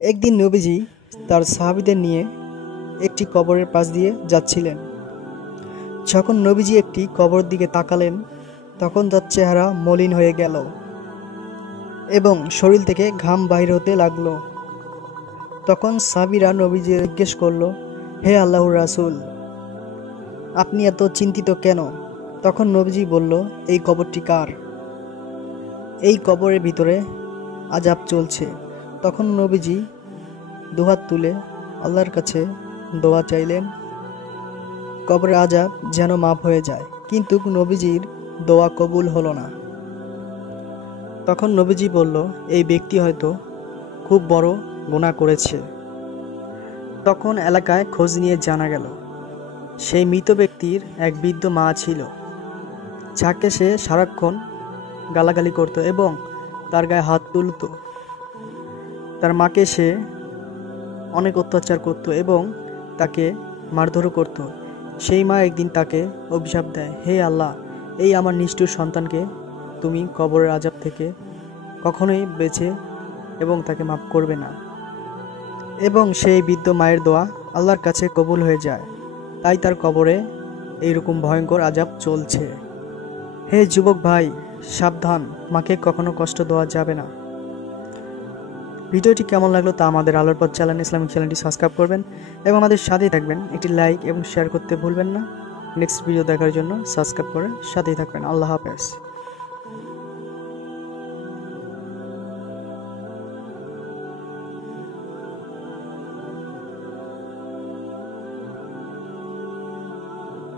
একদিন নবীজি তার সাহাবীদের নিয়ে একটি কবরের পাশ দিয়ে যাচ্ছিলেন। যখন নবীজি একটি কবর দিকে তাকালেন, তখন তার চেহারা মলিন হয়ে গেল এবং শরীর থেকে ঘাম বাহির হতে লাগলো। তখন সাহাবীরা নবীজি জিজ্ঞেস করলো, হে আল্লাহর রাসূল, আপনি এত চিন্তিত কেন? তখন নবীজি বলল, এই কবরটি কার? এই কবরের ভিতরে আযাব চলছে। তখন নবীজি দুহাত তুলে আল্লাহর কাছে দোয়া চাইলেন, কবরের আযাব যেন মাফ হয়ে যায়। কিন্তু নবীজির দোয়া কবুল হলো না। তখন নবীজি বলল, এই ব্যক্তি হয়তো খুব বড় গুনাহ করেছে। তখন এলাকায় খোঁজ নিয়ে জানা গেল, সেই মৃত ব্যক্তির এক বৃদ্ধ মা ছিল, যাকে সে সারাক্ষণ গালাগালি করত এবং তার গায়ে হাত তুলত। তার মাকে সে অনেক অত্যাচার করত এবং তাকে মারধরও করত। সেই মা একদিন তাকে অভিশাপ দেয়, হে আল্লাহ, এই আমার নিষ্ঠুর সন্তানকে তুমি কবরের আযাব থেকে কখনোই বেঁচে এবং তাকে মাফ করবে না। এবং সেই বৃদ্ধ মায়ের দোয়া আল্লাহর কাছে কবুল হয়ে যায়। তাই তার কবরে এইরকম ভয়ঙ্কর আযাব চলছে। হে যুবক ভাই, সাবধান, মাকে কখনো কষ্ট দেওয়া যাবে না। ভিডিওটি কেমন লাগলো তা আমাদের আলোর পথ চ্যানেল ইসলামিক চ্যানেলটি সাবস্ক্রাইব করবেন এবং আমাদের সাথেই থাকবেন। একটি লাইক এবং শেয়ার করতে ভুলবেন না। নেক্সট ভিডিও দেখার জন্য সাবস্ক্রাইব করে সাথেই থাকবেন। আল্লাহ হাফেজ।